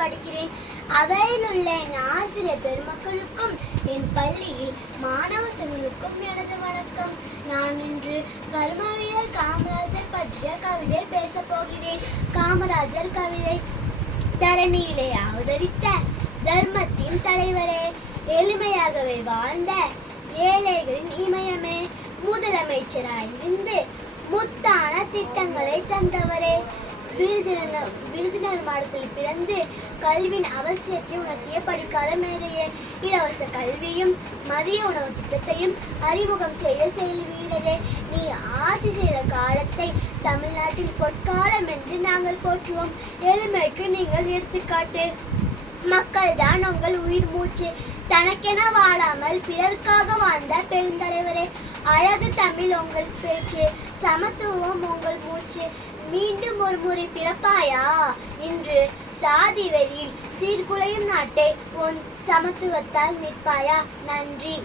படிக்கிறேன். அவையில் உள்ள என் ஆசிரியர் பெருமக்களுக்கும் என் பள்ளியில் மாணவ சங்களுக்கும் எனது வணக்கம். நான் இன்று கர்மவியல் காமராஜர் பற்றிய கவிதை பேசப் போகிறேன். காமராஜர் கவிதை. தரணியிலே அவதரித்த தர்மத்தின் தலைவரே, எளிமையாகவே வாழ்ந்த ஏழைகளின் இமயமே, முதலமைச்சராயிருந்து முத்தான திட்டங்களை தந்தவரே, விருதுநகர் மாவட்டத்தில் பிறந்து கல்வியின் அவசியத்தை உணர்த்திய படிக்காத மேதையே, இலவச கல்வியும் மதிய உணவு திட்டத்தையும் அறிமுகம் செய்த செயல் வீரரே, நீ ஆட்சி செய்த காலத்தை தமிழ்நாட்டில் பொற்காலம் என்று நாங்கள் போற்றுவோம். எளிமைக்கு நீங்கள் எடுத்துக்காட்டு. மக்கள் தான் உங்கள் உயிர் மூச்சு. தனக்கென வாழாமல் பிறர்க்காக வாழ்ந்த பெருந்தலைவரே, அழகு தமிழ் உங்கள் பேச்சு, சமத்துவம் உங்கள் மூச்சு. மீண்டும் ஒரு முறை பிறப்பாயா? இன்று சாதி வெறியில் சீர்குலையும் நாட்டை உன் சமத்துவத்தால் மீட்பாயா? நன்றி.